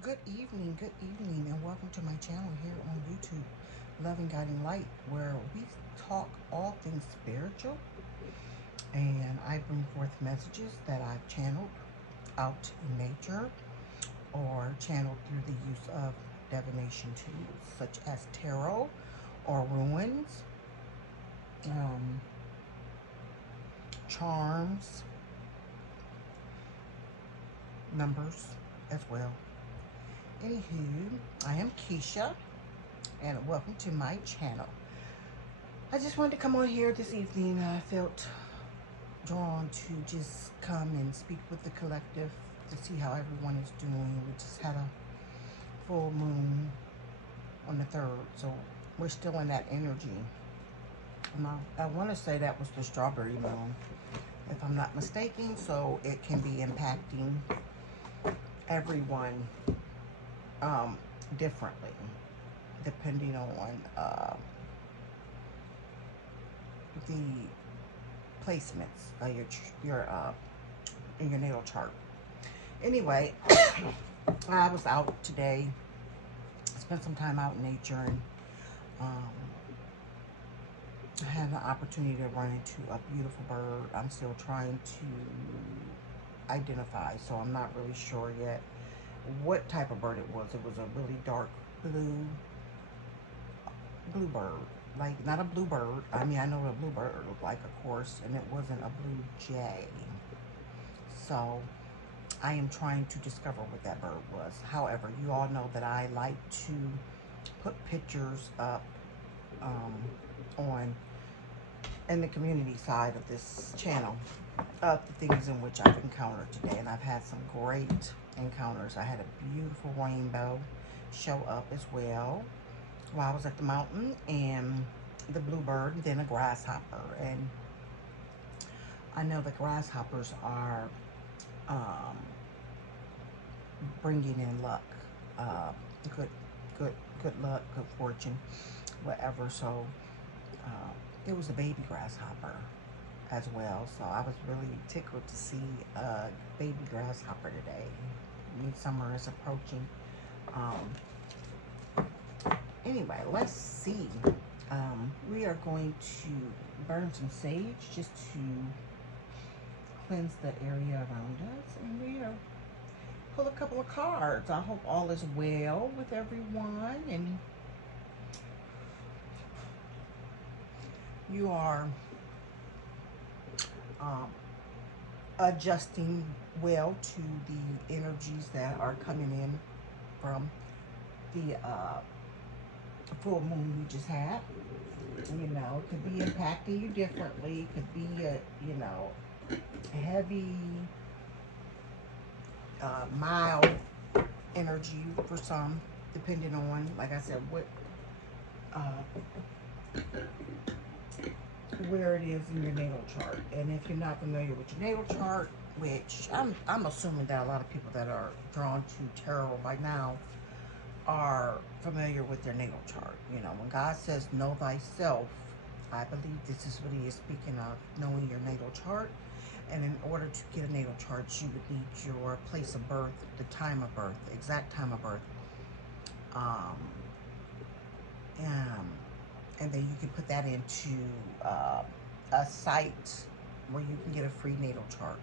Good evening, and welcome to my channel here on YouTube, Loving Guiding Light, where we talk all things spiritual, and I bring forth messages that I've channeled out in nature or channeled through the use of divination tools such as tarot or runes, um, charms, numbers as well. Anywho, I am Keisha, and welcome to my channel. I just wanted to come on here this evening. I felt drawn to just come and speak with the collective to see how everyone is doing. We just had a full moon on the 3rd, so we're still in that energy. I want to say that was the strawberry moon, if I'm not mistaken, so it can be impacting everyone differently, depending on the placements of your in your natal chart. Anyway, I was out today, spent some time out in nature, and um, I had an opportunity to run into a beautiful bird. I'm still trying to identify, so I'm not really sure yet what type of bird it was. It was a really dark blue bird. Like, not a bluebird. I mean, I know what a bluebird looked like, of course, and it wasn't a blue jay. So I am trying to discover what that bird was. However, you all know that I like to put pictures up on in the community side of this channel of the things in which I've encountered today, and I've had some great encounters. I had a beautiful rainbow show up as well while I was at the mountain, and the bluebird, and then a grasshopper. And I know the grasshoppers are um, bringing in luck, uh, good, good luck, good fortune, whatever. So uh, it was a baby grasshopper as well. So I was really tickled to see a baby grasshopper today. Midsummer is approaching. Anyway, let's see. We are going to burn some sage just to cleanse the area around us, and we are pull a couple of cards. I hope all is well with everyone, and you are um, adjusting well to the energies that are coming in from the full moon we just had. You know, it could be impacting you differently. It could be heavy, mild energy for some, depending on, like I said, what where it is in your natal chart. And if you're not familiar with your natal chart, which I'm assuming that a lot of people that are drawn to tarot by now are familiar with their natal chart. You know, when God says know thyself, I believe this is what he is speaking of, knowing your natal chart. And in order to get a natal chart, you would need your place of birth, the time of birth, the exact time of birth. Um, um, and then you can put that into a site where you can get a free natal chart.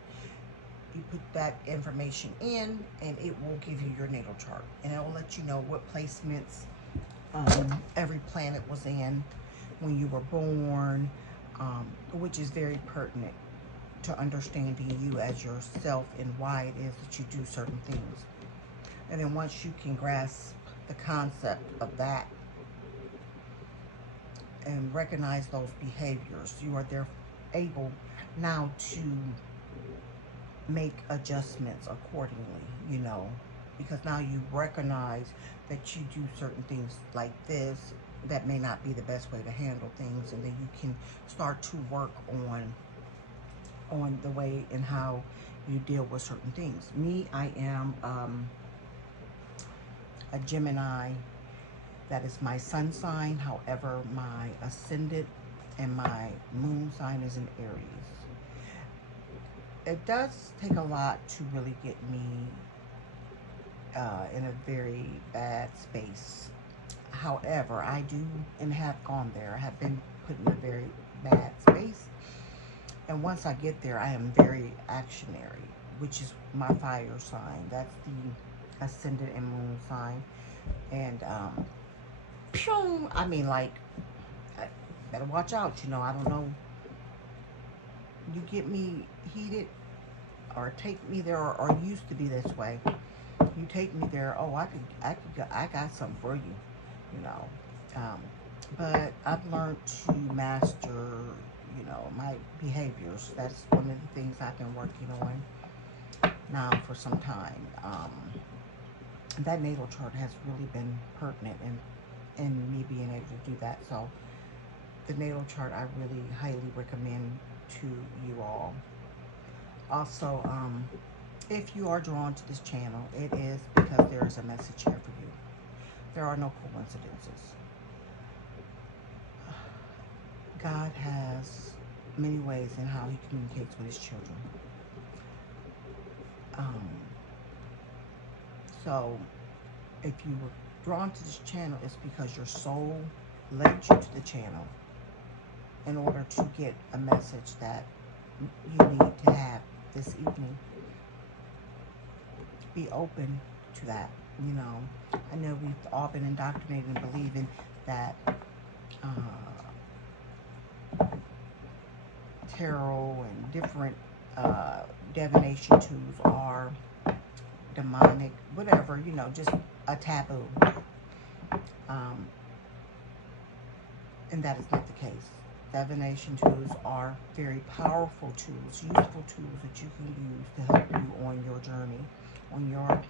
You put that information in, and it will give you your natal chart, and it will let you know what placements every planet was in when you were born, which is very pertinent to understanding you as yourself and why it is that you do certain things. And then once you can grasp the concept of that and recognize those behaviors, you are there able now to make adjustments accordingly, you know, because now you recognize that you do certain things like this that may not be the best way to handle things, and then you can start to work on the way and how you deal with certain things. Me, I am a Gemini. That is my sun sign. However, my ascendant and my moon sign is in Aries. It does take a lot to really get me in a very bad space. However, I do and have gone there. I have been put in a very bad space. And once I get there, I am very actionary, which is my fire sign. That's the ascendant and moon sign. And, pew, I mean, like, I better watch out. You know, I don't know. You get me heated or take me there, or used to be this way. You take me there. Oh, I got something for you. You know, but I've learned to master, you know, my behaviors. That's one of the things I've been working on now for some time. That natal chart has really been pertinent in me being able to do that. So the natal chart I really highly recommend to you all. Also, if you are drawn to this channel, it is because there is a message here for you. There are no coincidences. God has many ways in how he communicates with his children. So if you were drawn to this channel, it's because your soul led you to the channel in order to get a message that you need to have this evening. Be open to that. You know, I know we've all been indoctrinated in believing that tarot and different divination tools are demonic, whatever, you know, just a taboo. And that is not the case. Divination tools are very powerful tools, useful tools that you can use to help you on your journey, on your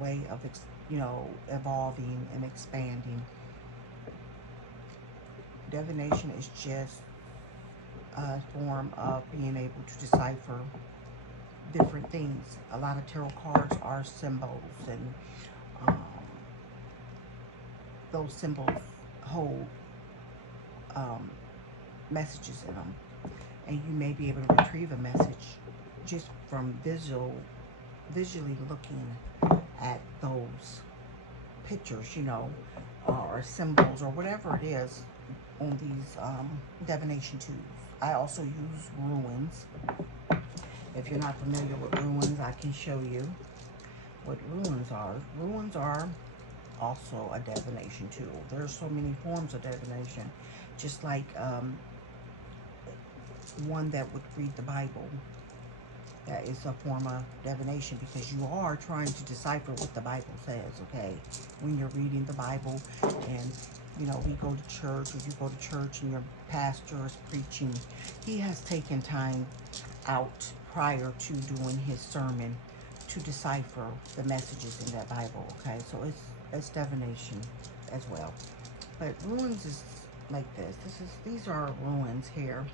way of, you know, evolving and expanding. Divination is just a form of being able to decipher different things. A lot of tarot cards are symbols, and those symbols hold messages in them, and you may be able to retrieve a message just from visually looking at those pictures, you know, or symbols or whatever it is on these divination tools. I also use runes. If you're not familiar with runes, I can show you what runes are. Runes are also a divination tool. There's so many forms of divination. Just like one that would read the Bible. That is a form of divination, because you are trying to decipher what the Bible says, okay? When you're reading the Bible and, you know, we go to church, or you go to church and your pastor is preaching, he has taken time out prior to doing his sermon to decipher the messages in that Bible, okay? So it's divination as well. But runes is like this. These are runes here,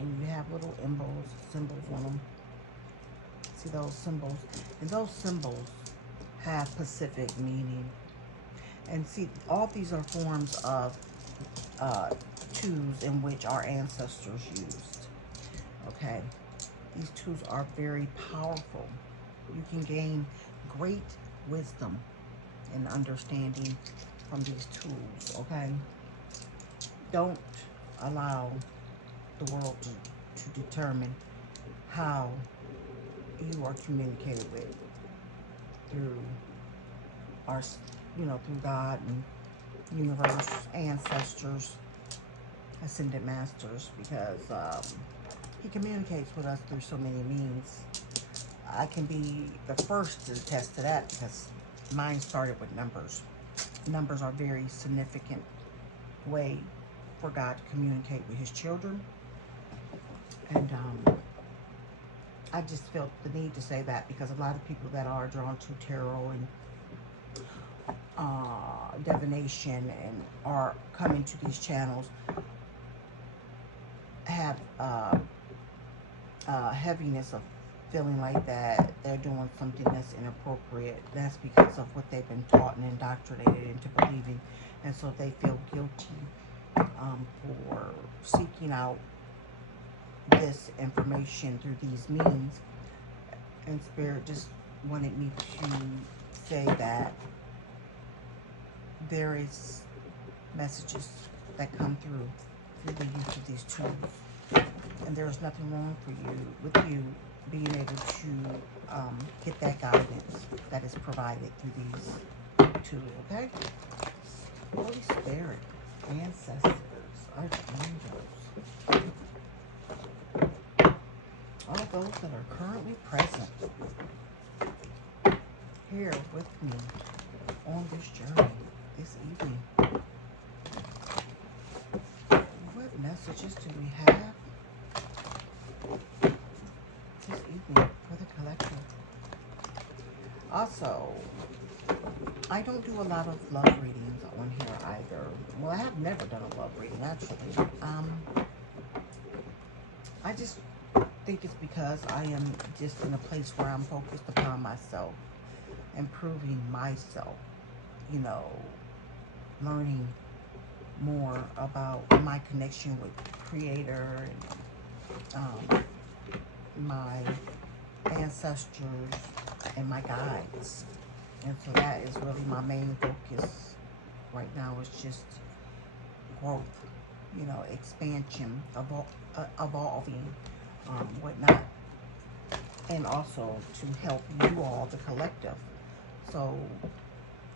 and you have little symbols on them. See those symbols? And those symbols have specific meaning. And see, all these are forms of tools in which our ancestors used. Okay? These tools are very powerful. You can gain great wisdom and understanding from these tools, okay? Don't allow the world to determine how you are communicated with through our, you know, through God and universe, ancestors, ascended masters, because he communicates with us through so many means. I can be the first to attest to that, because mine started with numbers. Numbers are a very significant way for God to communicate with his children. And I just felt the need to say that, because a lot of people that are drawn to tarot and divination and are coming to these channels have heaviness of feeling like that they're doing something that's inappropriate. That's because of what they've been taught and indoctrinated into believing, and so they feel guilty for seeking out this information through these means. And Spirit just wanted me to say that there is messages that come through the use of these tools. And there's nothing wrong with you being able to get that guidance that is provided through these tools, okay? Holy Spirit, ancestors, archangels, all those that are currently present here with me on this journey this evening. What messages do we have this evening for the collective? Also, I don't do a lot of love readings on here either. Well, I have never done a love reading, actually. I just think it's because I am just in a place where I'm focused upon myself, improving myself, you know, learning more about my connection with Creator and my ancestors and my guides. And so that is really my main focus right now, is just growth, you know, expansion, evolving, whatnot. And also to help you all, the collective. So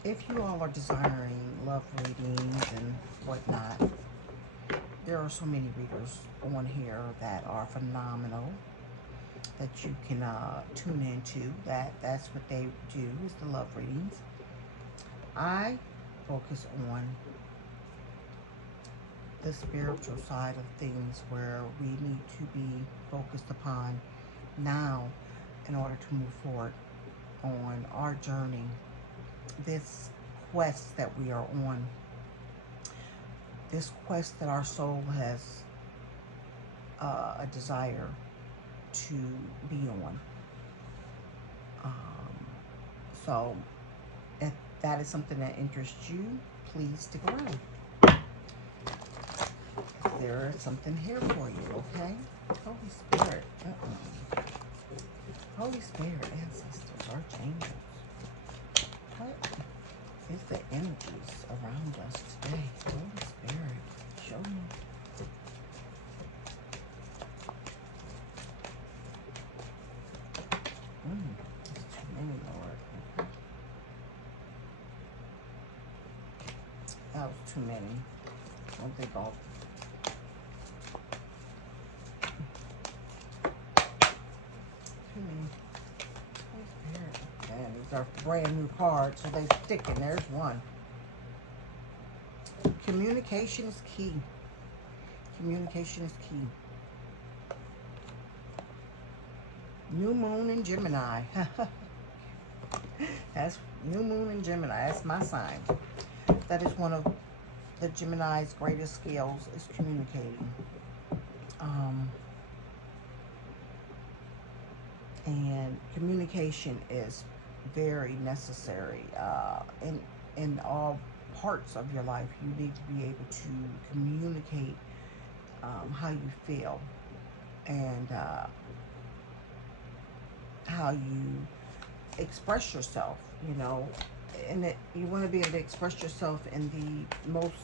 if you all are desiring love readings and whatnot, there are so many readers on here that are phenomenal that you can tune into. That's what they do, is the love readings. I focus on the spiritual side of things, where we need to be focused upon now in order to move forward on our journey, this quest that we are on, this quest that our soul has a desire to be on. So if that is something that interests you, please stick around. There is something here for you, okay? Holy Spirit. Holy Spirit, ancestors, archangels. What is the energies around us today? Holy Spirit, show me. It's too many, Lord. That was too many. I don't think I'll... Too many. Holy Spirit. And these are brand new cards, so they stick, and there's one. Communication is key. Communication is key. New moon in Gemini. That's new moon in Gemini. That's my sign. That is one of the Gemini's greatest skills, is communicating. And communication is very necessary in all parts of your life. You need to be able to communicate how you feel, and how you express yourself, you know. And that you want to be able to express yourself in the most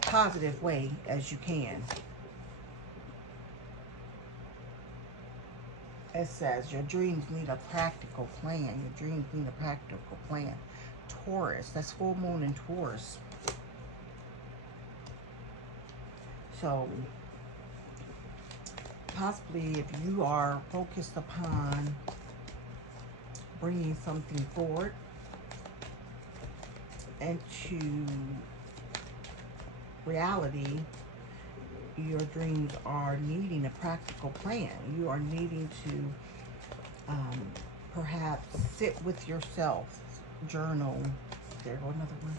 positive way as you can. It says your dreams need a practical plan. Your dreams need a practical plan. Taurus, that's full moon in Taurus. So possibly if you are focused upon bringing something forward into reality, your dreams are needing a practical plan. You are needing to perhaps sit with yourself, journal. There go another one.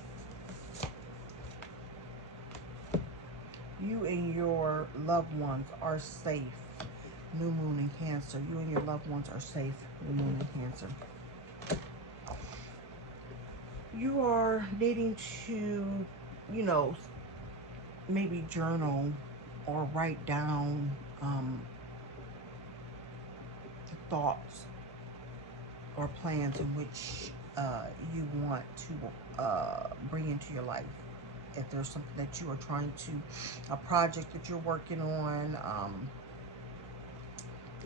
You and your loved ones are safe. New moon in Cancer. You and your loved ones are safe. New moon in Cancer. You are needing to, you know, maybe journal or write down thoughts or plans in which you want to bring into your life. If there's something that you are trying to, a project that you're working on,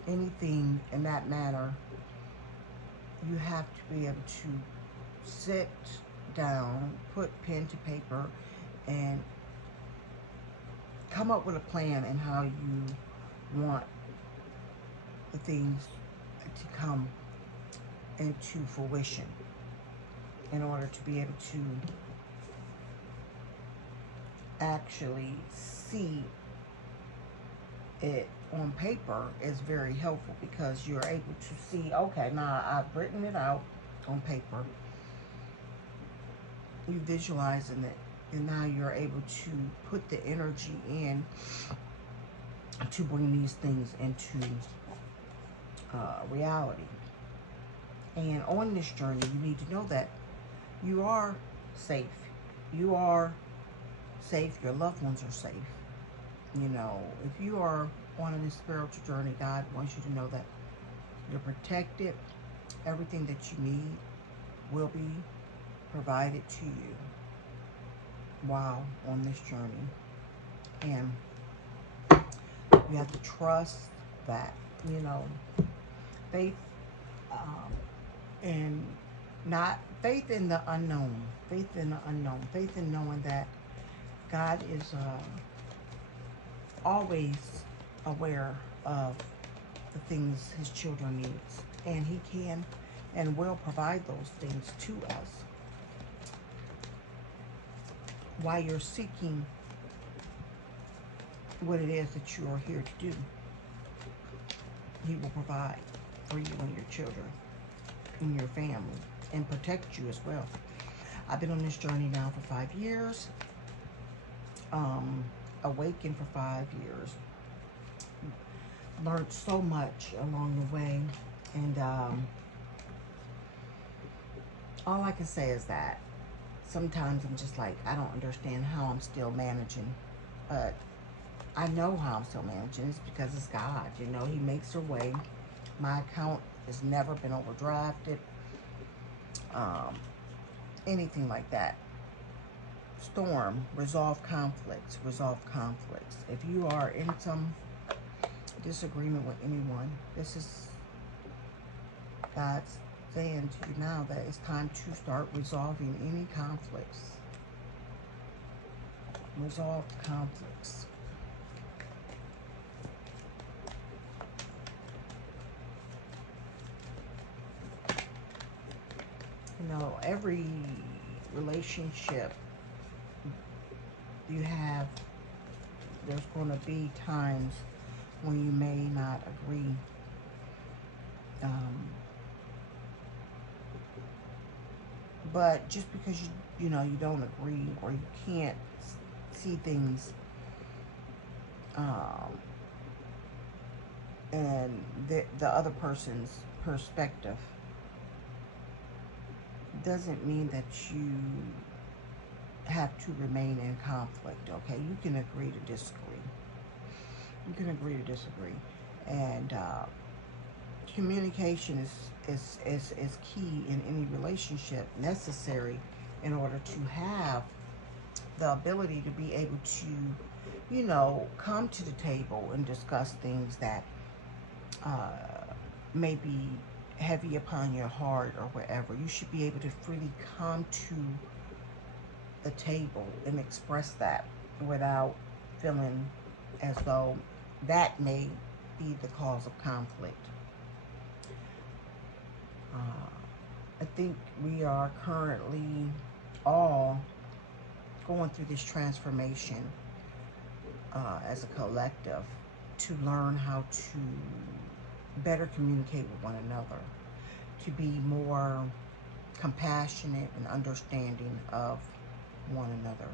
anything in that manner, you have to be able to sit down, put pen to paper, and come up with a plan and how you want the things to come into fruition in order to be able to actually see it on paper is very helpful, because you're able to see, okay, now I've written it out on paper, you visualizing it, and now you're able to put the energy in to bring these things into reality. And on this journey, you need to know that you are safe. You are safe. Your loved ones are safe. You know, if you are on this spiritual journey, God wants you to know that you're protected. Everything that you need will be provided to you while on this journey. And you have to trust that, you know, faith, and not faith in the unknown, faith in the unknown, faith in knowing that God is always aware of the things his children needs, and he can and will provide those things to us while you're seeking what it is that you are here to do. He will provide for you and your children and your family, and protect you as well. I've been on this journey now for 5 years, awakened for 5 years, learned so much along the way, and all I can say is that sometimes I'm just like, I don't understand how I'm still managing, but I know how I'm still managing. It's because it's God. You know, he makes a way. My account has never been overdrafted, anything like that. Storm, resolve conflicts, resolve conflicts. If you are in some disagreement with anyone, this is God's saying to you now that it's time to start resolving any conflicts. Resolve conflicts. You know, every relationship you have, there's going to be times when you may not agree. But just because you know you don't agree, or you can't see things and the other person's perspective, doesn't mean that you have to remain in conflict. Okay, you can agree to disagree. You can agree to disagree, and communication is key in any relationship, necessary in order to have the ability to be able to, you know, come to the table and discuss things that may be heavy upon your heart or wherever. You should be able to freely come to the table and express that without feeling as though that may be the cause of conflict. I think we are currently all going through this transformation as a collective, to learn how to better communicate with one another, to be more compassionate and understanding of one another,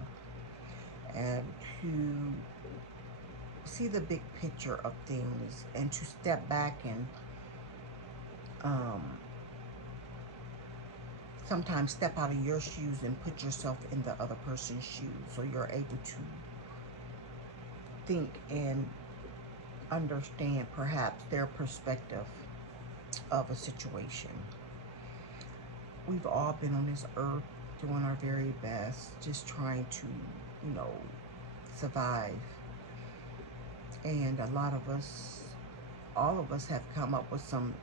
and to see the big picture of things, and to step back and sometimes step out of your shoes and put yourself in the other person's shoes, so you're able to think and understand perhaps their perspective of a situation. We've all been on this earth doing our very best, just trying to, survive. And a lot of us, all of us have come up with some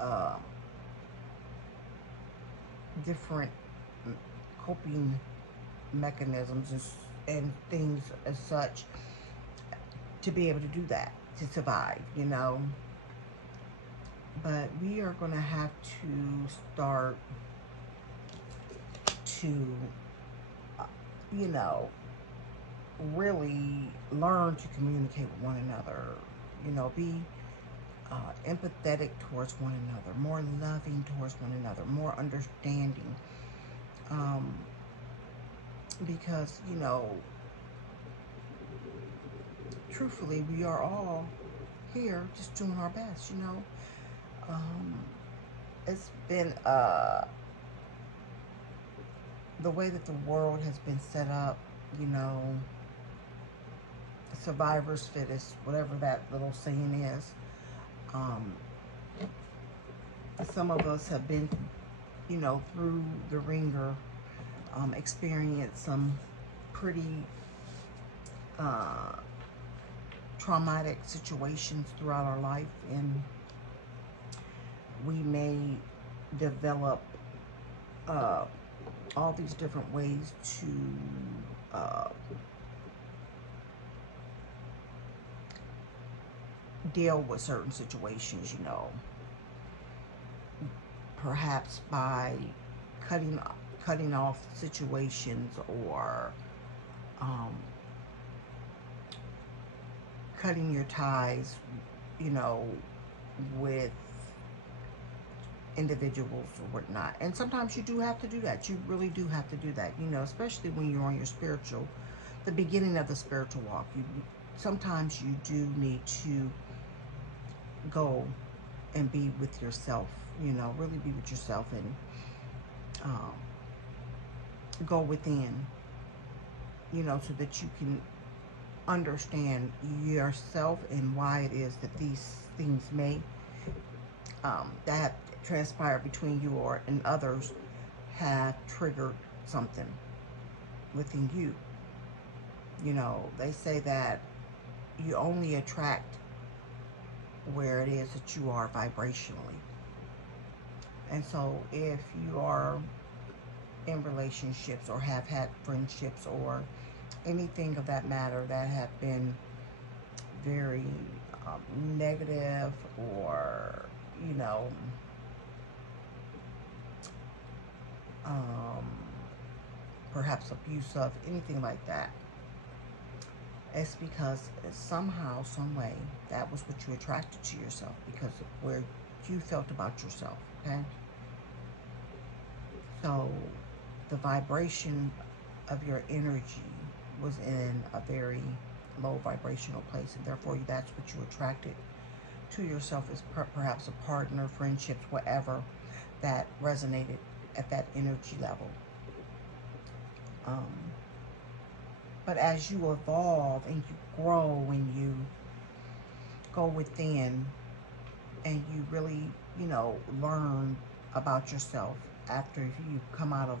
uh, different coping mechanisms and things as such to be able to do that, to survive. But we are going to have to start to, really learn to communicate with one another, be empathetic towards one another, more loving towards one another, more understanding. Because, truthfully, we are all here just doing our best. It's been the way that the world has been set up, survivor's fittest, whatever that little saying is. Some of us have been, through the ringer, experienced some pretty traumatic situations throughout our life, and we may develop all these different ways to deal with certain situations, perhaps by cutting off situations, or cutting your ties, with individuals or whatnot. And sometimes you do have to do that. You really do have to do that, especially when you're on the beginning of the spiritual walk. Sometimes you do need to go and be with yourself, really be with yourself, and go within, so that you can understand yourself and why it is that these things may that have transpired between you and others have triggered something within you. They say that you only attract where it is that you are vibrationally. And so if you are in relationships or have had friendships or anything of that matter that have been very negative, or perhaps abusive, anything like that, it's because somehow, some way, that was what you attracted to yourself, because of where you felt about yourself. Okay, so the vibration of your energy was in a very low vibrational place, and therefore that's what you attracted to yourself, is perhaps a partner, friendships, whatever, that resonated at that energy level. But as you evolve and you grow and you go within and you really, learn about yourself after you come out of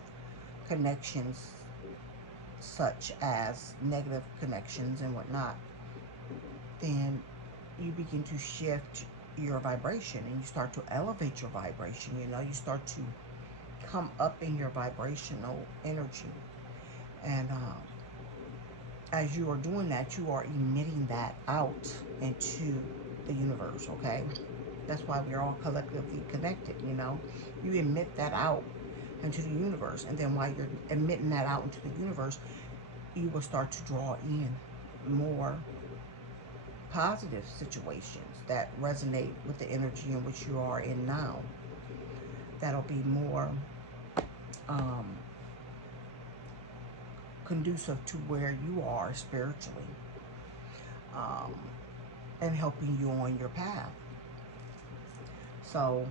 connections such as negative connections and whatnot, then you begin to shift your vibration and you start to elevate your vibration. You start to come up in your vibrational energy. And as you are doing that, you are emitting that out into the universe, okay? That's why we're all collectively connected, You emit that out into the universe. And then while you're emitting that out into the universe, you will start to draw in more positive situations that resonate with the energy in which you are in now. That'll be more conducive to where you are spiritually, and helping you on your path. So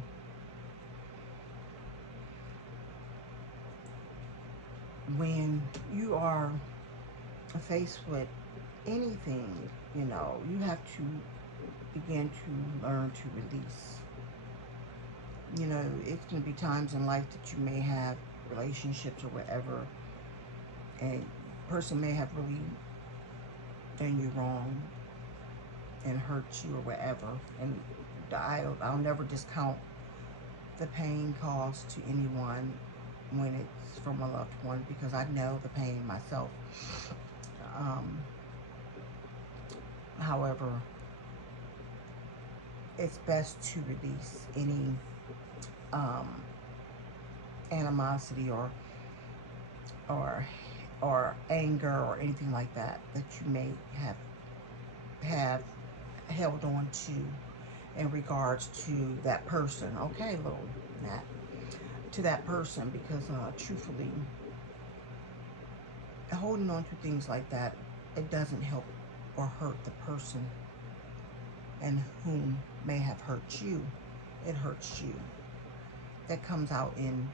when you are faced with anything, you have to begin to learn to release. You know, it's going to be times in life that you may have relationships or whatever, and person may have really done you wrong and hurt you or whatever. And I'll never discount the pain caused to anyone when it's from a loved one, because I know the pain myself. Um, However, it's best to release any um, animosity or or anger or anything like that that you may have held on to in regards to that person. Okay, little Nat, to that person, because truthfully, holding on to things like that, it doesn't help or hurt the person and whom may have hurt you. It hurts you. That comes out in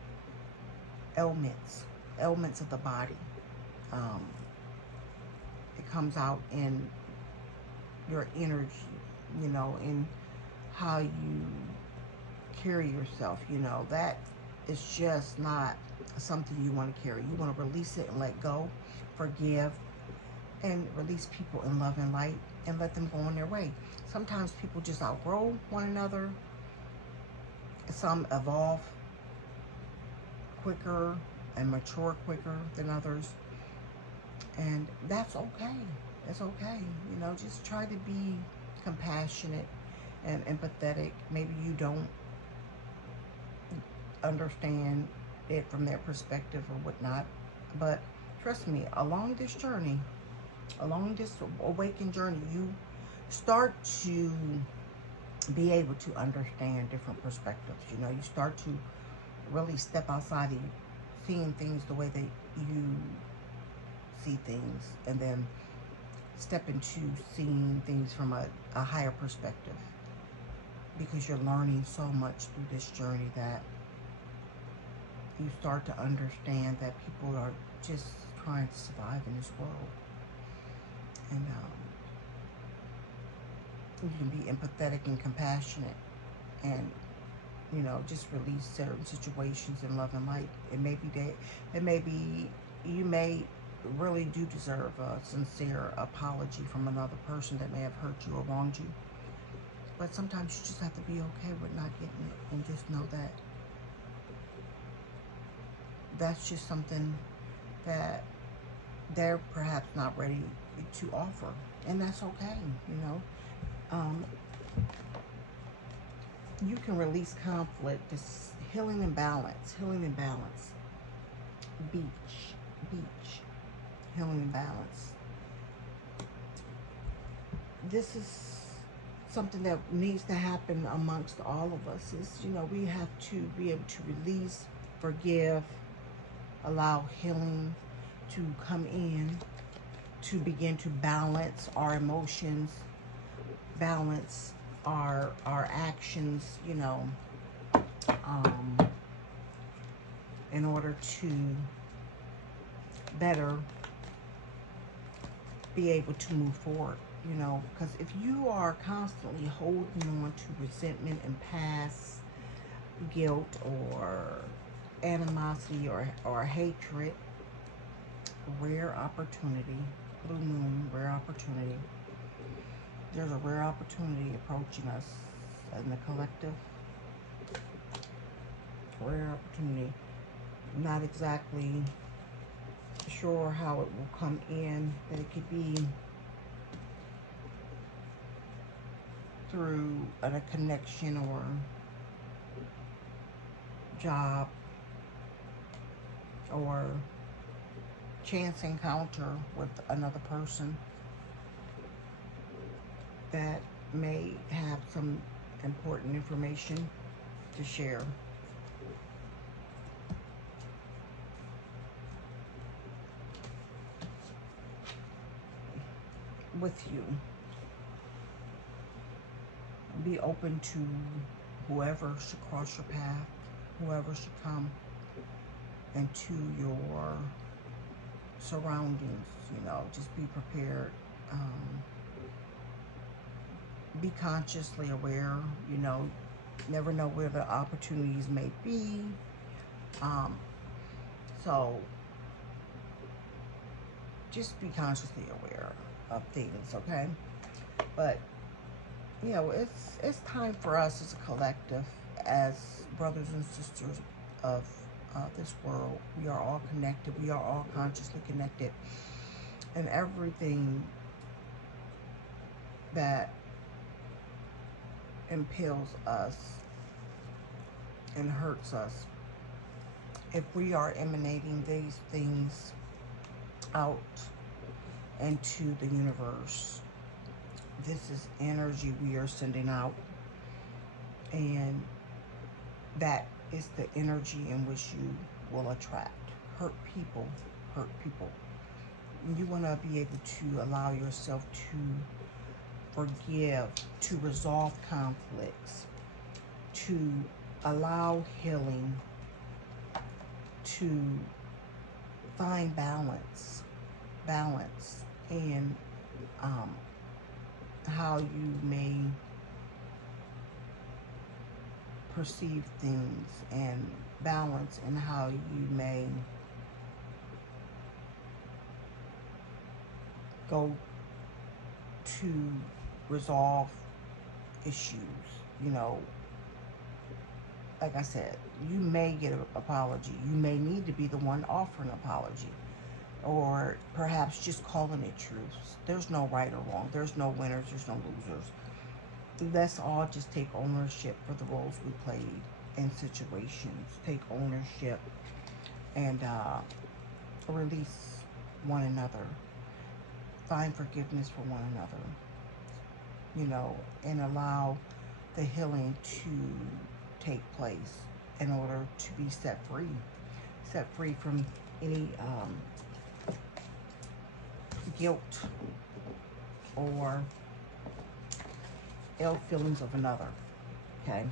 ailments of the body. Um, it comes out in your energy, you know, in how you carry yourself. You know, that is just not something you want to carry. You want to release it and let go, forgive, and release people in love and light and let them go on their way. Sometimes people just outgrow one another. Some evolve quicker and mature quicker than others. And that's okay. That's okay. You know, just try to be compassionate and empathetic. Maybe you don't understand it from their perspective or whatnot. But trust me, along this journey, along this awakened journey, you start to be able to understand different perspectives. You know, you start to really step outside of seeing things the way that you see things, and then step into seeing things from a higher perspective, because you're learning so much through this journey that you start to understand that people are just trying to survive in this world. And you can be empathetic and compassionate and, you know, just release certain situations in love and light. It may be you may really do deserve a sincere apology from another person that may have hurt you or wronged you. But sometimes you just have to be okay with not getting it, and just know that that's just something that they're perhaps not ready to offer, and that's okay. You know, you can release conflict. This healing and balance, beach, healing and balance. This is something that needs to happen amongst all of us. Is, you know, we have to be able to release, forgive, allow healing to come in, to begin to balance our emotions, balance our actions, you know, in order to better be able to move forward. You know, because if you are constantly holding on to resentment and past guilt or animosity or hatred, rare opportunity, blue moon, rare opportunity. There's a rare opportunity approaching us in the collective. Rare opportunity. Not exactly sure how it will come in, but it could be through a connection or job or chance encounter with another person that may have some important information to share with you. Be open to whoever should cross your path, whoever should come into your surroundings. You know, just be prepared. Be consciously aware. You know, Never know where the opportunities may be. So just be consciously aware of things, okay? But you know, it's time for us as a collective, as brothers and sisters of this world. We are all connected. We are all consciously connected, and everything that impels us and hurts us, if we are emanating these things out into the universe, this is energy we are sending out, and that is the energy in which you will attract. Hurt people hurt people. You want to be able to allow yourself to forgive, to resolve conflicts, to allow healing, to find balance in how you may perceive things, and balance in how you may go to resolve issues. You know, like I said, you may get an apology. You may need to be the one offering apology, or perhaps just calling it truths. There's no right or wrong. There's no winners. There's no losers. Let's all just take ownership for the roles we played in situations. Take ownership and release one another. Find forgiveness for one another. You know, and allow the healing to take place in order to be set free. Set free from any guilt or ill feelings of another, okay?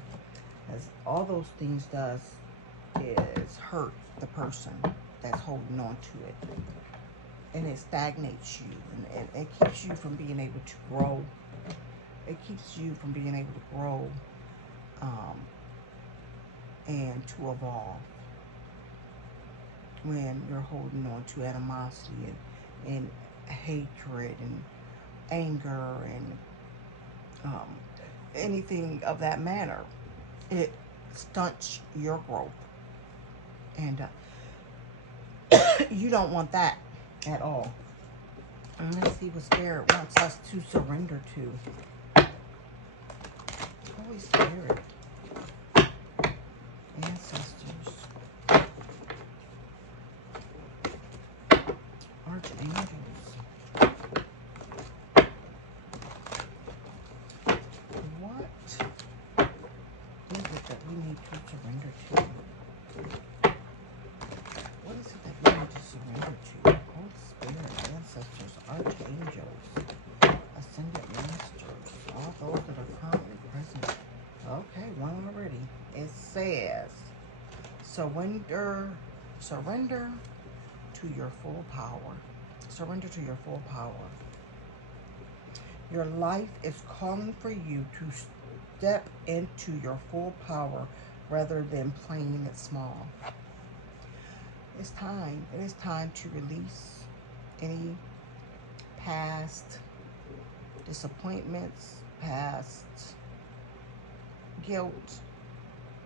As all those things does is hurt the person that's holding on to it, and it stagnates you, and it keeps you from being able to grow. It keeps you from being able to grow and to evolve when you're holding on to animosity and hatred and anger and anything of that manner. It stunts your growth, and you don't want that at all. And let's see what Spirit wants us to surrender to. Holy Spirit, ancestors, archangels. We need to surrender to? What is it that we need to surrender to? Holy Spirit, ancestors, archangels, ascended masters, all those that are currently present. Okay, one already. It says, surrender to your full power. Surrender to your full power. Your life is calling for you to step into your full power rather than playing it small. It's time. It is time to release any past disappointments, past guilt,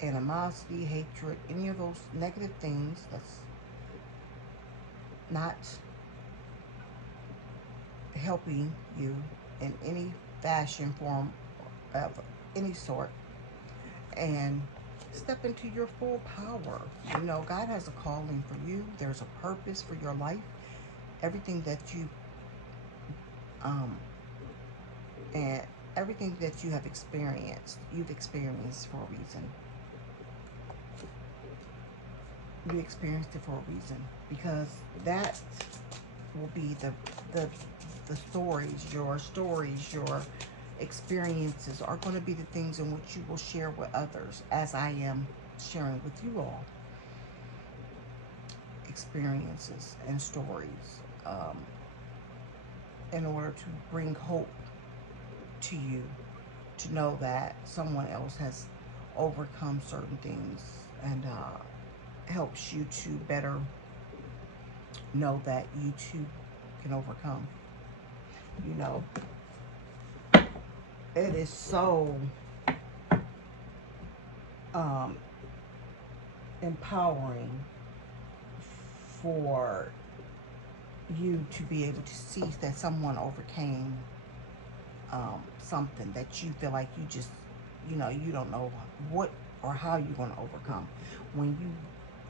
animosity, hatred, any of those negative things that's not helping you in any fashion, form of any sort, and step into your full power. You know, God has a calling for you. There's a purpose for your life. Everything that you and everything that you have experienced, you've experienced for a reason. You experienced it for a reason, because that will be the stories, your experiences are going to be the things in which you will share with others, as I am sharing with you all. Experiences and stories, in order to bring hope to you, to know that someone else has overcome certain things, and helps you to better know that you too can overcome. You know, it is so um, empowering for you to be able to see that someone overcame something that you feel like you just, you don't know what or how you're going to overcome. When you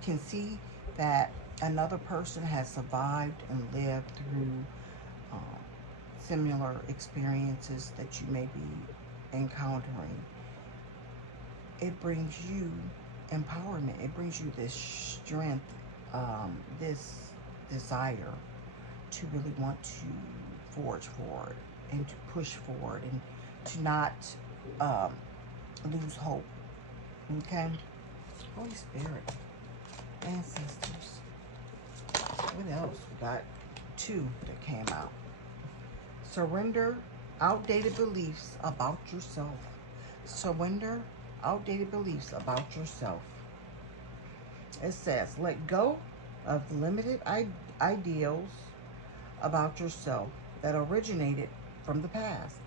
can see that another person has survived and lived through um, similar experiences that you may be encountering, it brings you empowerment. It brings you this strength, this desire to really want to forge forward and to push forward and to not lose hope. Okay? Holy Spirit, ancestors. What else? We got two that came out. Surrender outdated beliefs about yourself. Surrender outdated beliefs about yourself. It says, let go of limited ideals about yourself that originated from the past.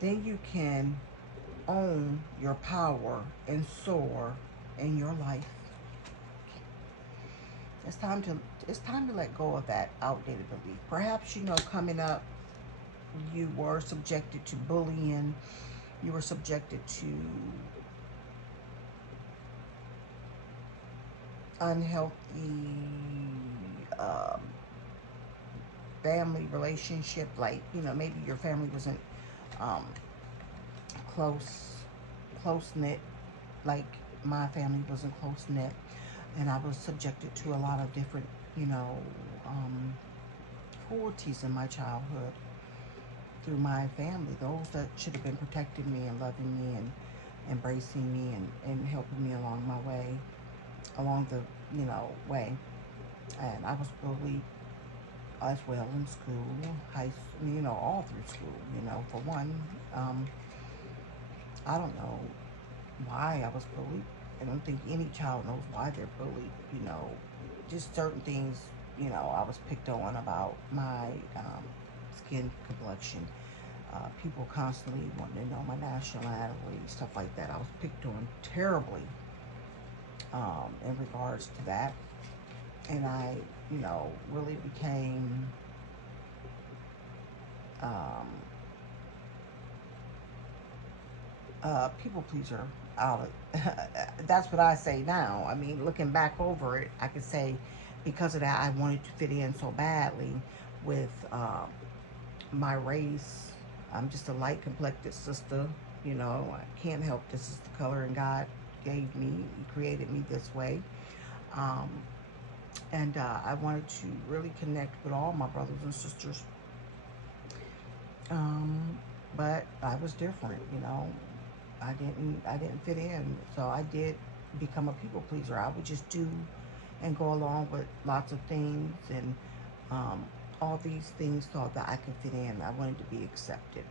Then you can own your power and soar in your life. It's time to let go of that outdated belief. Perhaps, coming up, you were subjected to bullying. You were subjected to unhealthy family relationship. Like, maybe your family wasn't close knit. Like, my family wasn't close knit, and I was subjected to a lot of different, cruelties in my childhood through my family. Those that should have been protecting me and loving me and embracing me and helping me along my way, along the, way. And I was bullied as well in school, all through school. For one, I don't know why I was bullied. I don't think any child knows why they're bullied. Just certain things, I was picked on about my skin complexion. People constantly wanting to know my nationality, stuff like that. I was picked on terribly in regards to that. And I, really became people pleaser out of that's what I say now. I mean, looking back over it, I could say because of that I wanted to fit in so badly with my race. I'm just a light complected sister, I can't help, this is the color and God gave me. He created me this way. And I wanted to really connect with all my brothers and sisters. But I was different, I didn't fit in. So I did become a people pleaser. I would just do and go along with lots of things, and all these things thought that I could fit in. I wanted to be accepted,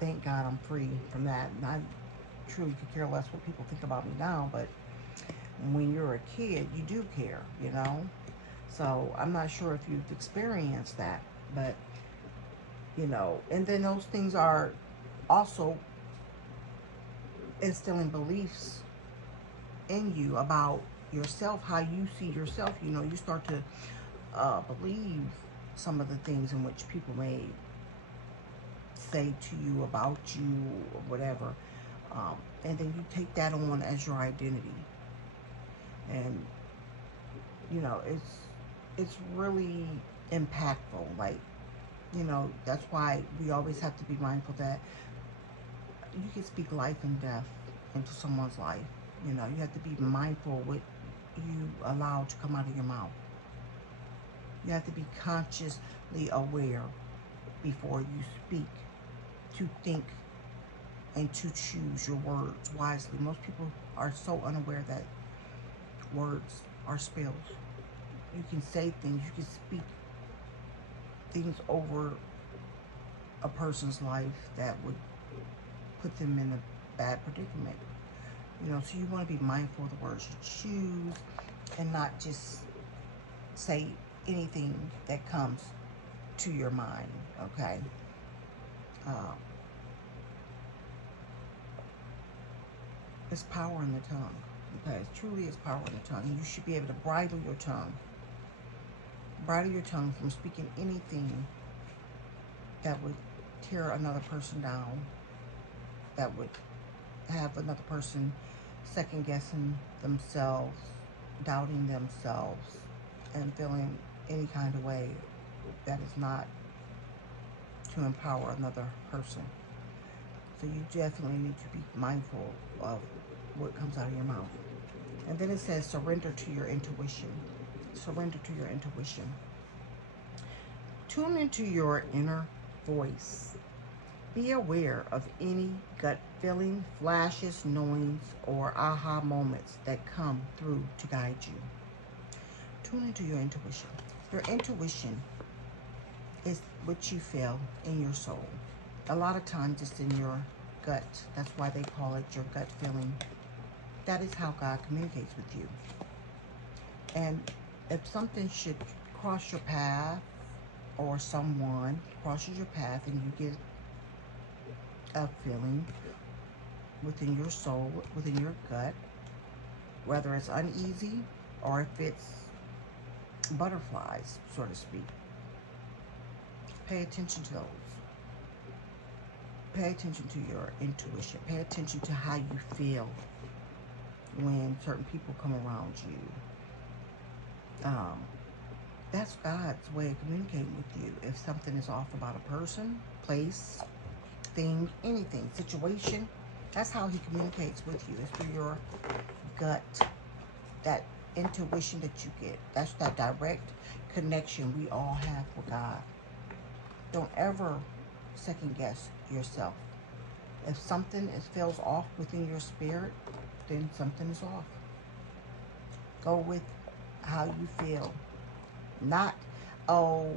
thank God I'm free from that. And I truly could care less what people think about me now, but when you're a kid, you do care, So I'm not sure if you've experienced that, but, and then those things are also instilling beliefs in you about yourself, how you see yourself. You start to believe some of the things in which people may say to you about you or whatever, and then you take that on as your identity. And it's really impactful. Like, that's why we always have to be mindful that you can speak life and death into someone's life. You have to be mindful what you allow to come out of your mouth. You have to be consciously aware before you speak, to think and to choose your words wisely. Most people are so unaware that words are spells. You can say things, you can speak things over a person's life that would put them in bad predicament. You know, so you want to be mindful of the words you choose and not just say anything that comes to your mind, okay? There's power in the tongue, okay? It truly is power in the tongue. And you should be able to bridle your tongue. Bridle your tongue from speaking anything that would tear another person down, that would have another person second guessing themselves, doubting themselves, and feeling any kind of way that is not to empower another person. So you definitely need to be mindful of what comes out of your mouth. And then it says surrender to your intuition. Surrender to your intuition. Tune into your inner voice. Be aware of any gut feeling, flashes, knowings, or aha moments that come through to guide you. Tune into your intuition. Your intuition is what you feel in your soul. A lot of times it's in your gut. That's why they call it your gut feeling. That is how God communicates with you. And if something should cross your path, or someone crosses your path and you get a feeling within your soul, within your gut, whether it's uneasy or if it's butterflies, so to speak, pay attention to those. Pay attention to your intuition. Pay attention to how you feel when certain people come around you. That's God's way of communicating with you. If something is off about a person, place, thing, anything, situation, that's how he communicates with you. It's through your gut, that intuition that you get. That's that direct connection we all have with God. Don't ever second guess yourself. If something feels off within your spirit, then something is off. Go with how you feel. Not, oh,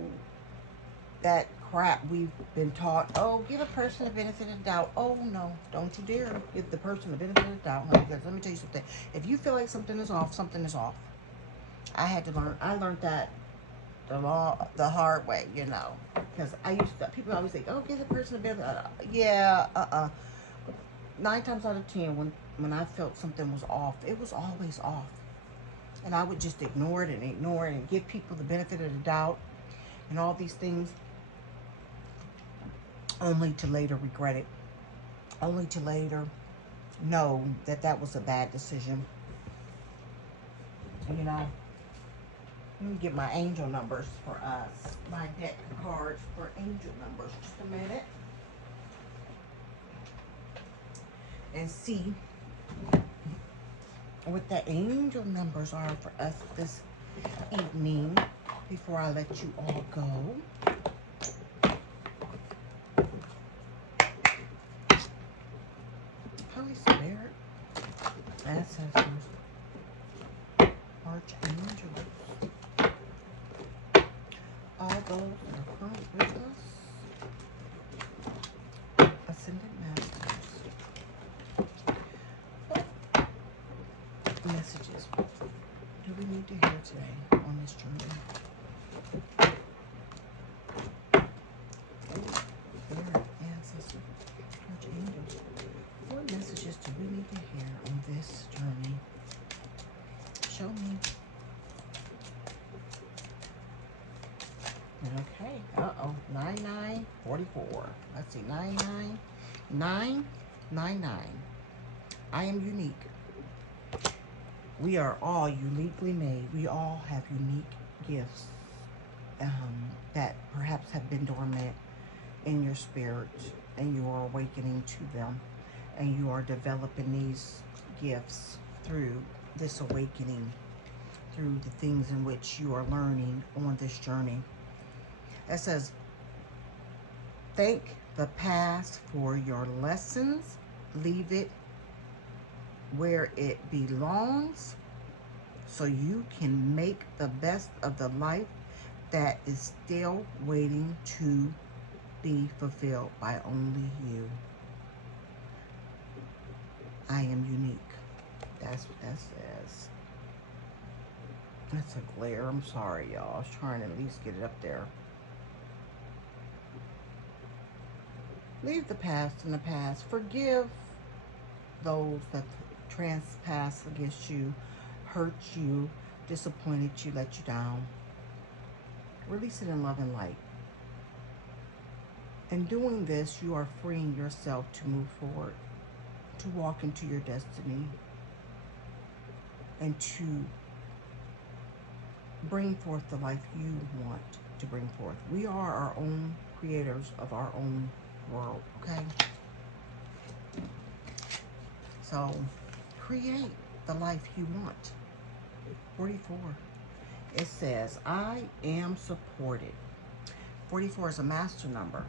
that crap we've been taught. Oh, give a person the benefit of the doubt. Oh, no, don't you dare give the person the benefit of the doubt. No, because let me tell you something. If you feel like something is off, something is off. I learned that the hard way, you know. Because people always say, oh, give the person the benefit of the doubt. Yeah, 9 times out of 10, when I felt something was off, it was always off. And I would just ignore it and give people the benefit of the doubt and all these things, only to later regret it, only to later know that that was a bad decision. You know, let me get my angel numbers for us, my deck of cards for angel numbers, just a minute, and see what the angel numbers are for us this evening before I let you all go. Holy Spirit, ancestors, archangels, all those that are currently with us, ascended masters. What messages do we need to hear today on this journey? Spirit, ancestors, archangels. What messages do we need to hear on this journey? Show me. Okay. 9944. Let's see. 99999. I am unique. We are all uniquely made. We all have unique gifts that perhaps have been dormant in your spirit, and you are awakening to them, and you are developing these gifts through this awakening, through the things in which you are learning on this journey. It says, thank the past for your lessons. Leave it where it belongs so you can make the best of the life that is still waiting to be fulfilled by only you. I am unique. That's what that says. That's a glare. I'm sorry, y'all. I was trying to at least get it up there. Leave the past in the past. Forgive those that trespass against you, hurt you, disappointed you, let you down. Release it in love and light. In doing this, you are freeing yourself to move forward, to walk into your destiny, and to bring forth the life you want to bring forth. We are our own creators of our own world, okay? So create the life you want. 44. It says, I am supported. 44 is a master number.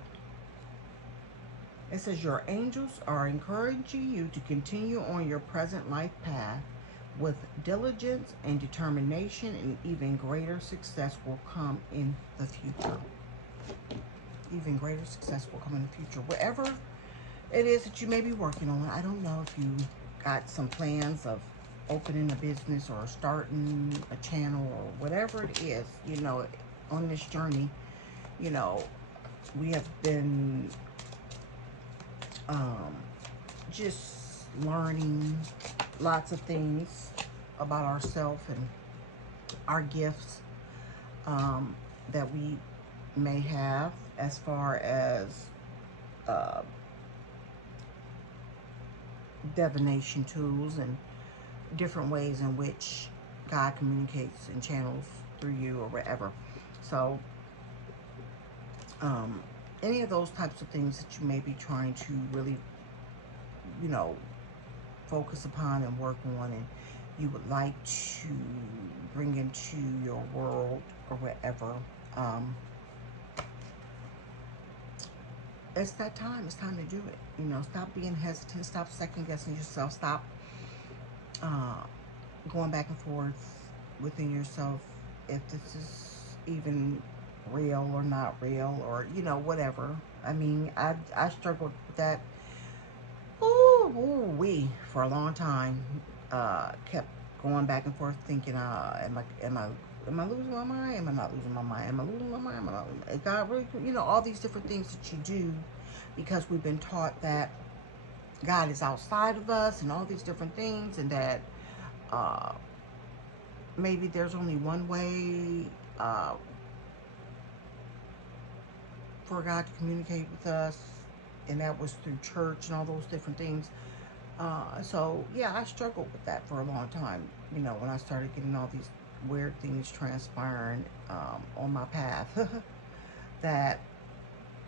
It says, your angels are encouraging you to continue on your present life path with diligence and determination, and even greater success will come in the future. Even greater success will come in the future. Whatever it is that you may be working on, I don't know if you got some plans of opening a business or starting a channel or whatever it is, you know, on this journey, you know, we have been just learning lots of things about ourselves and our gifts that we may have, as far as divination tools and different ways in which God communicates and channels through you or whatever. So any of those types of things that you may be trying to really, you know, focus upon and work on, and you would like to bring into your world or whatever, it's that time. It's time to do it. You know, stop being hesitant. Stop second guessing yourself. Stop going back and forth within yourself if this is even real or not real, or, you know, whatever. I mean, I struggled with that for a long time. Kept going back and forth thinking, am I losing my mind? Am I not losing my mind? Am I losing my mind? Am I not? God really, you know, all these different things that you do, because we've been taught that God is outside of us and all these different things, and that maybe there's only one way for God to communicate with us, and that was through church and all those different things. So yeah, I struggled with that for a long time, you know, when I started getting all these weird things transpiring on my path. That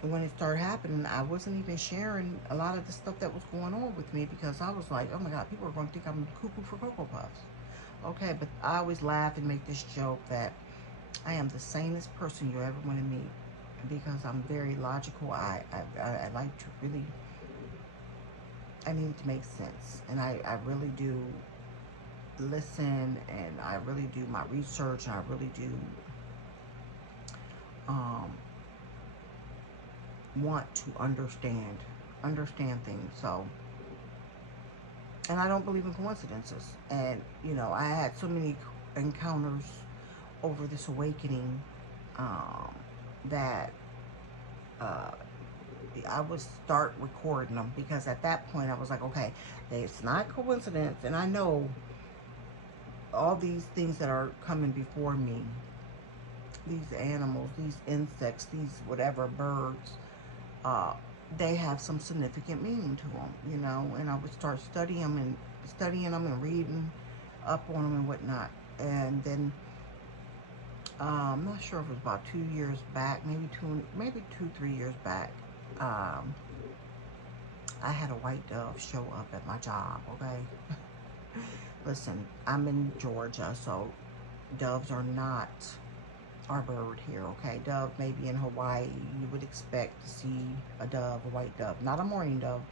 when it started happening, I wasn't even sharing a lot of the stuff that was going on with me, because I was like, oh my God, people are going to think I'm cuckoo for Cocoa Puffs. Okay, but I always laugh and make this joke that I am the sanest person you ever want to meet, because I'm very logical. I like to really, I need to make sense, and I really do listen, and I really do my research, and I really do want to understand things. So, and I don't believe in coincidences. And, you know, I had so many encounters over this awakening that I would start recording them, because at that point I was like, okay, it's not coincidence, and I know all these things that are coming before me, these animals, these insects, these whatever birds, they have some significant meaning to them, you know. And I would start studying them and reading up on them and whatnot. And then I'm not sure if it was about 2 years back, maybe 3 years back. I had a white dove show up at my job. Okay, listen, I'm in Georgia, so doves are not our bird here, okay? Dove, maybe in Hawaii, you would expect to see a dove, a white dove. Not a mourning dove,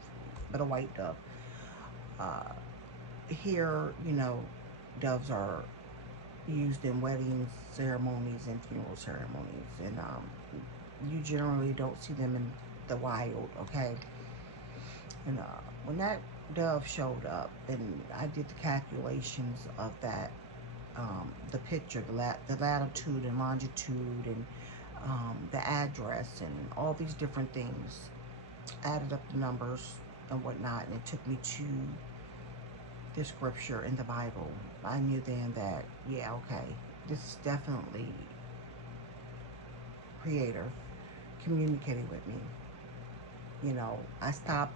but a white dove. Here, you know, doves are used in weddings, ceremonies, and funeral ceremonies. And you generally don't see them in the wild, okay? And when that dove showed up, and I did the calculations of that, the picture, the latitude and longitude, and the address, and all these different things. Added up the numbers and whatnot, and it took me to the scripture in the Bible. I knew then that, yeah, okay, this is definitely Creator communicating with me. You know, I stopped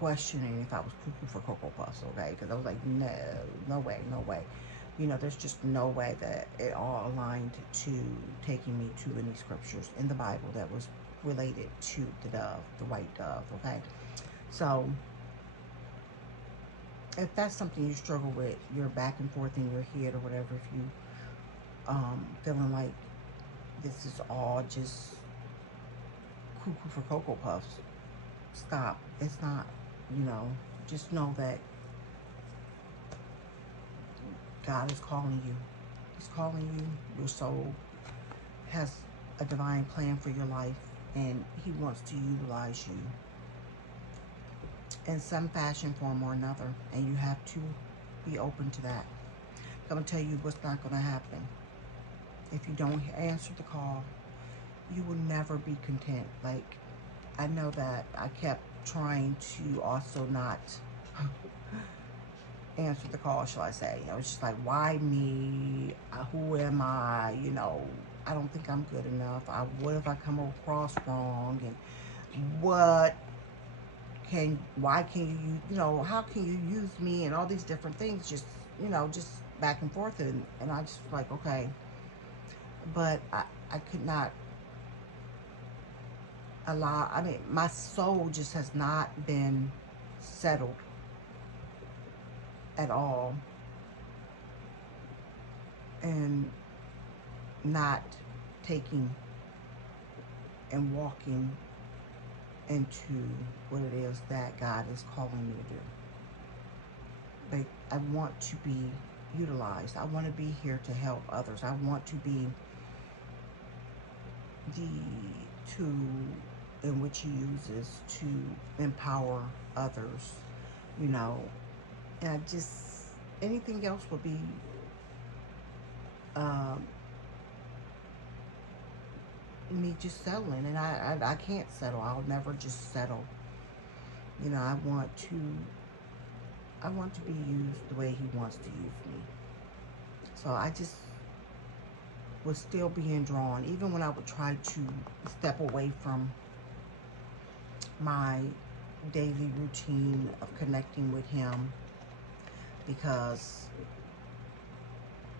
questioning if I was cuckoo for Cocoa Puffs, okay? Because I was like, no, no way, no way. You know, there's just no way that it all aligned to taking me to any scriptures in the Bible that was related to the dove, the white dove, okay? So, if that's something you struggle with, you're back and forth in your head or whatever, if you feeling like this is all just cuckoo for Cocoa Puffs, stop. It's not, you know, just know that God is calling you. He's calling you. Your soul has a divine plan for your life, and He wants to utilize you in some fashion, form, or another, and you have to be open to that. I'm going to tell you what's not going to happen. If you don't answer the call, you will never be content. Like, I know that I kept trying to also not answer the call, shall I say. I was just like, why me? Who am I? You know, I don't think I'm good enough. What if I come across wrong? And why can you know, how can you use me? And all these different things, just, you know, just back and forth. And I just like, okay. But I could not allow, I mean, my soul just has not been settled at all, and not taking and walking into what it is that God is calling me to do. But I want to be utilized. I want to be here to help others. I want to be the tool in which He uses to empower others, you know. And I just, anything else would be me just settling, and I can't settle. I'll never just settle. You know, I want to be used the way He wants to use me. So I just was still being drawn, even when I would try to step away from my daily routine of connecting with Him, because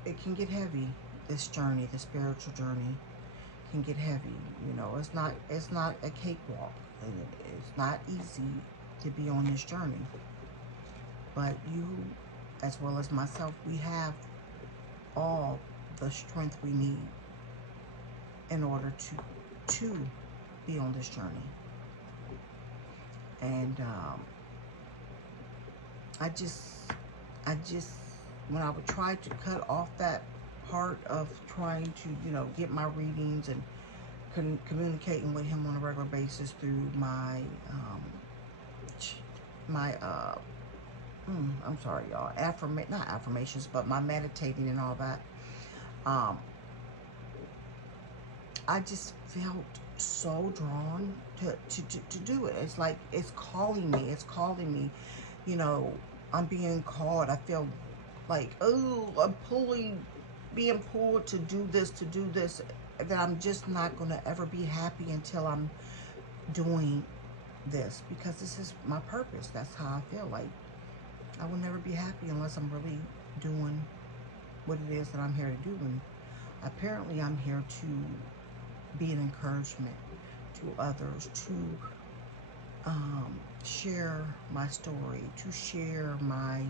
it can get heavy. This journey, the spiritual journey, can get heavy. You know, it's not a cakewalk, and it's not easy to be on this journey. But you, as well as myself, we have all the strength we need in order to be on this journey. And I just, when I would try to cut off that part of trying to, you know, get my readings and communicating with Him on a regular basis through my, I'm sorry, y'all, not affirmations, but my meditating and all that, I just felt so drawn to do it. It's like, it's calling me, you know, I'm being called. I feel like, oh, I'm being pulled to do this, that I'm just not going to ever be happy until I'm doing this, because this is my purpose. That's how I feel. Like, I will never be happy unless I'm really doing what it is that I'm here to do. And apparently I'm here to be an encouragement to others, to share my story, to share my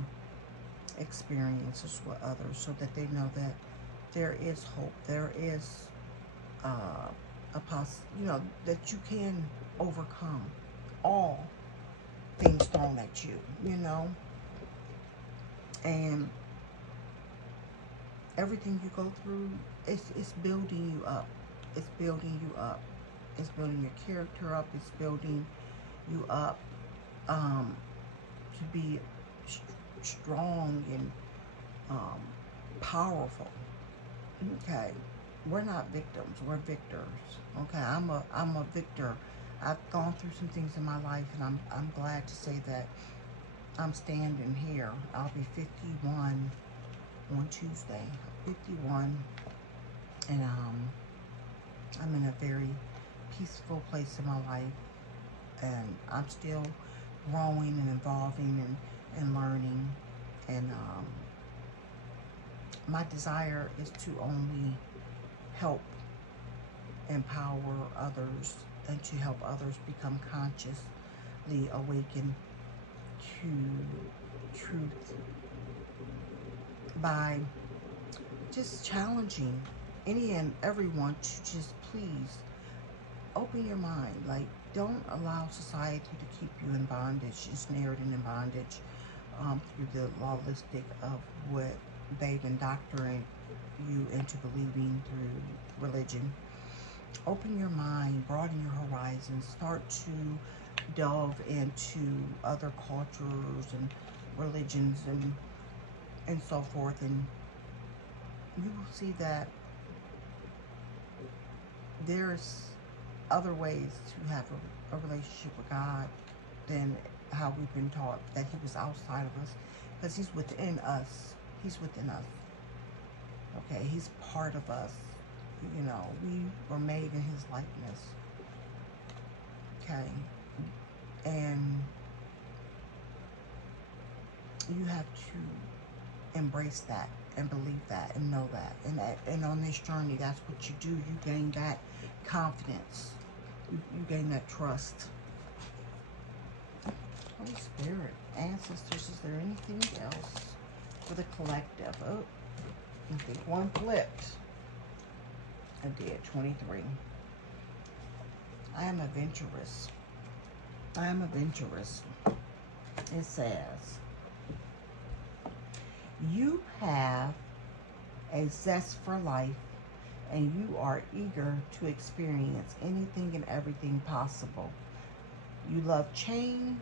experiences with others, so that they know that there is hope, there is you know, that you can overcome all things thrown at you, you know. And everything you go through, it's building you up. It's building you up. It's building your character up. It's building you up um, to be strong and um, powerful. Okay, we're not victims, we're victors. Okay, I'm a victor. I've gone through some things in my life, and I'm glad to say that I'm standing here. I'll be 51 on Tuesday. 51, and I'm in a very peaceful place in my life, and I'm still growing and evolving and learning, and my desire is to only help empower others and to help others become consciously awakened to truth by just challenging any and everyone to just please open your mind. Like, don't allow society to keep you in bondage, ensnared and in bondage through the lawlistic of what they've indoctrinated you into believing through religion. Open your mind, broaden your horizons, start to delve into other cultures and religions and so forth, and you will see that there's other ways to have a relationship with God than how we've been taught, that he was outside of us, because he's within us. He's within us. Okay, he's part of us. You know, we were made in his likeness. Okay, and you have to embrace that and believe that and know that. And on this journey, that's what you do. You gain that confidence. You gain that trust. Holy Spirit, ancestors, is there anything else for the collective? Oh, I think one flipped. I did. 23. I am adventurous. I am adventurous. It says, you have a zest for life, and you are eager to experience anything and everything possible. You love change,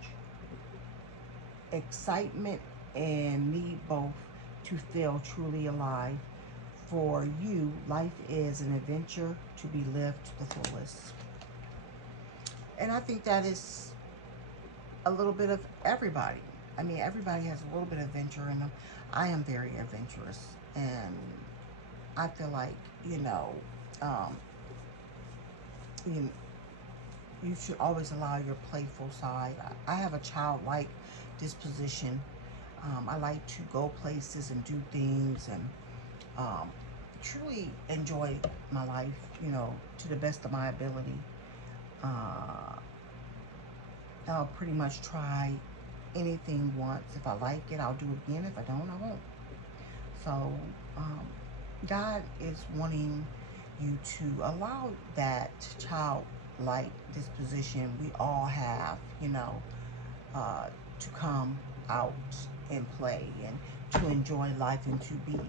excitement, and need both to feel truly alive. For you, life is an adventure to be lived to the fullest. And I think that is a little bit of everybody. I mean, everybody has a little bit of adventure in them. I am very adventurous, and I feel like, you should always allow your playful side. I have a childlike disposition. I like to go places and do things, and truly enjoy my life, to the best of my ability. I'll pretty much try anything once. If I like it, I'll do it again. If I don't, I won't. So, God is wanting you to allow that childlike disposition we all have, to come out and play and to enjoy life and to be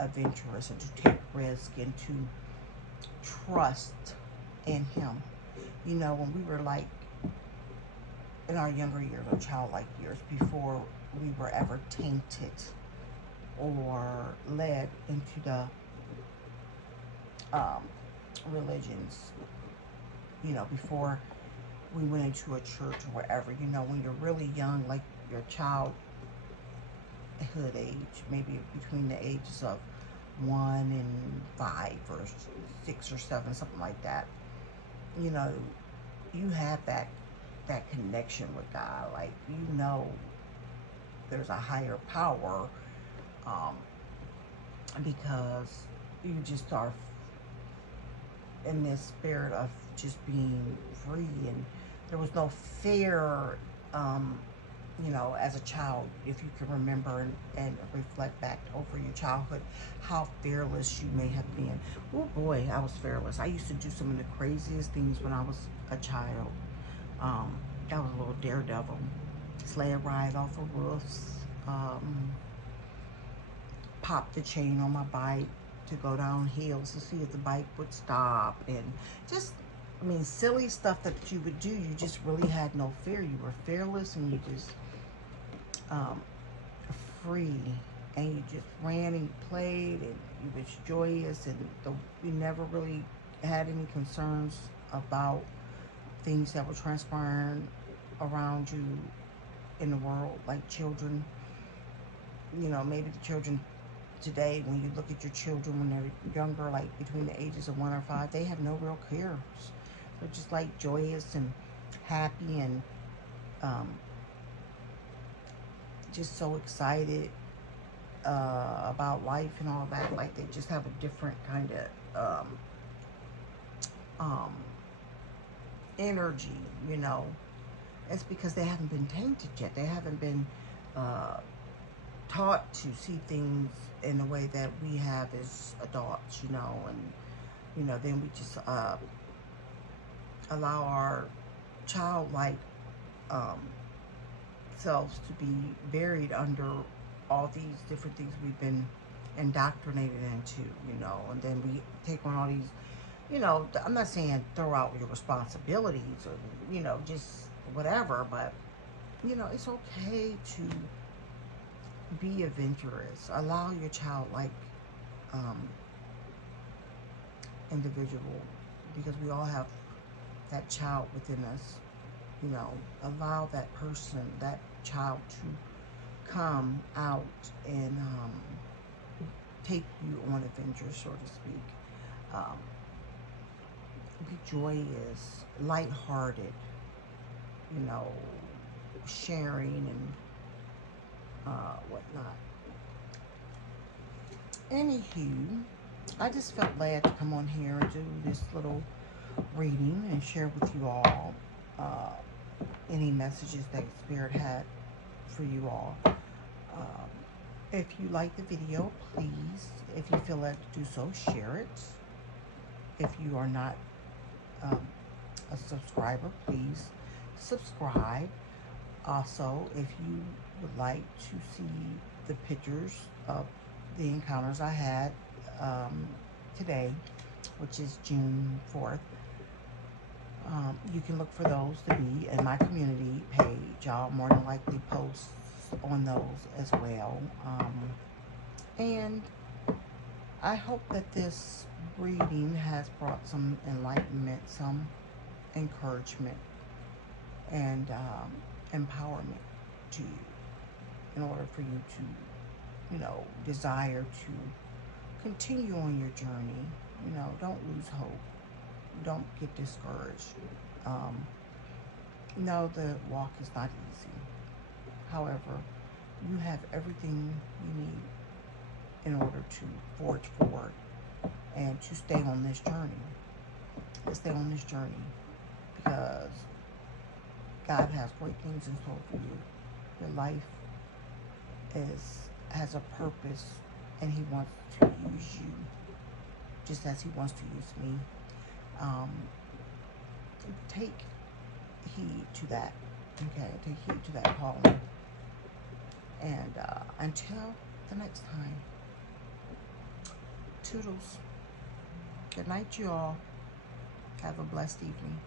adventurous and to take risk and to trust in him. When we were like in our younger years or childlike years, before we were ever tainted or led into the religions, before we went into a church or whatever, when you're really young, like your childhood age, maybe between the ages of 1 and 5 or 6 or 7, something like that, you have that connection with God. Like, there's a higher power, because you just are in this spirit of just being free, and there was no fear, as a child. If you can remember and reflect back over your childhood, how fearless you may have been. Oh boy, I was fearless. I used to do some of the craziest things when I was a child. I was a little daredevil. Sled ride off of roofs, pop the chain on my bike to go down hills to see if the bike would stop, and just I mean, silly stuff that you would do. You just really had no fear. You were fearless, and you just um, free, and you just ran and you played, and you was joyous, and you never really had any concerns about things that were transpiring around you in the world, like children. You know, maybe the children today, when you look at your children when they're younger, like between the ages of 1 or 5, they have no real cares. They're just like joyous and happy, and just so excited about life and all that. Like they just have a different kind of energy, you know. It's because they haven't been tainted yet. They haven't been taught to see things in the way that we have as adults, you know. And you know, then we just allow our childlike selves to be buried under all these different things we've been indoctrinated into, you know. And then we take on all these, you know, I'm not saying throw out your responsibilities or, you know, just whatever, but, you know, it's okay to be adventurous. Allow your childlike individual, because we all have that child within us, you know. Allow that person, that child, to come out and take you on adventures, so to speak. Be joyous, lighthearted, you know, sharing and whatnot. Anywho, I just felt glad to come on here and do this little reading and share with you all any messages that Spirit had for you all. If you like the video, please, if you feel led to do so, share it. If you are not a subscriber, please subscribe. Also, if you would like to see the pictures of the encounters I had today, which is June 4th, you can look for those to be in my community page. I'll more than likely post on those as well. And I hope that this reading has brought some enlightenment, some encouragement, and empowerment to you, in order for you to, you know, desire to continue on your journey. You know, don't lose hope. Don't get discouraged. No, the walk is not easy. However, you have everything you need in order to forge forward and to stay on this journey. Let's stay on this journey, because God has great things in store for you. Your life has a purpose, and He wants to use you just as He wants to use me. Take heed to that. Okay, take heed to that calling. And until the next time, toodles. Good night, you all. Have a blessed evening.